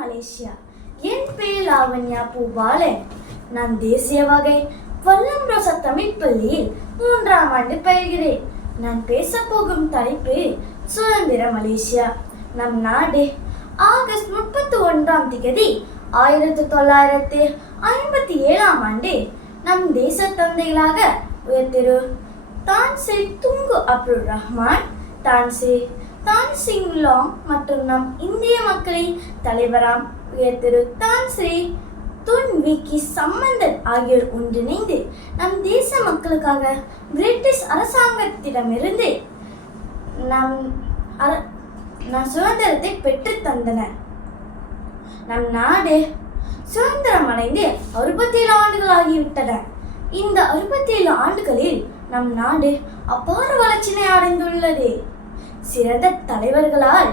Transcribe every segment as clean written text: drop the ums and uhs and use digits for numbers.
Malaysia. என் பேர் லாவண்யா பூபாலன். நான் தேசிய வகை வல்லம் ரோசா தமிழ் பள்ளியில் 3ஆம் ஆண்டு பயில்கிறேன். நான் பேசப்போகும் தலைப்பு சுதந்திர மலேசியா. நம் நாடு ஆகஸ்ட் 31ஆம் தேதி 1957ஆம் ஆண்டு நம் தேச தந்தைகளாக உயர்திரு தான் ஸ்ரீ துங்கு அப்துல் ரஹ்மான், தான் ஸ்ரீ தான் சிங் லாங் மற்றும் நம் இந்திய மக்களின் தலைவராம் உயர்திரு தான் ஸ்ரீ துன் விக்கி சம்பந்தன் ஆகியோர் ஒன்றிணைந்து நம் தேச மக்களுக்காக பிரிட்டிஷ் அரசாங்கத்திடமிருந்து நம் சுதந்திரத்தை பெற்று தந்தனர். நம் நாடு சுதந்திரம் அடைந்து 67 ஆண்டுகள் ஆகிவிட்டன. இந்த 67 ஆண்டுகளில் நம் நாடு அபார வளர்ச்சியை அடைந்துள்ளது. சிறந்த தலைவர்களால்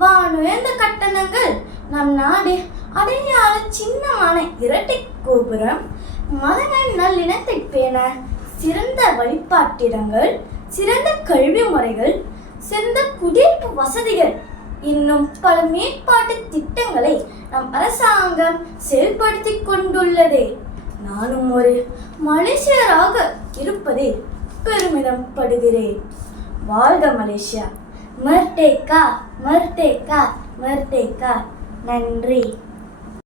வானுயர்ந்த கட்டணங்கள், நம் நாடு அடையாள சின்னமான இரட்டை கோபுரம், மதங்கள் நல்லிணத்தை பேண சிறந்த வழிபாட்டிடங்கள், சிறந்த கல்வி முறைகள், சிறந்த குடியிருப்பு வசதிகள் இன்னும் பல மேம்பாட்டு திட்டங்களை நம் அரசாங்கம் செயல்படுத்தி கொண்டுள்ளது. நானும் ஒரு மலேசியராக இருப்பதில் பெருமிதம் படுகிறேன். வாழ்க மலேசியா! Merdeka Merdeka Merdeka. நன்றி.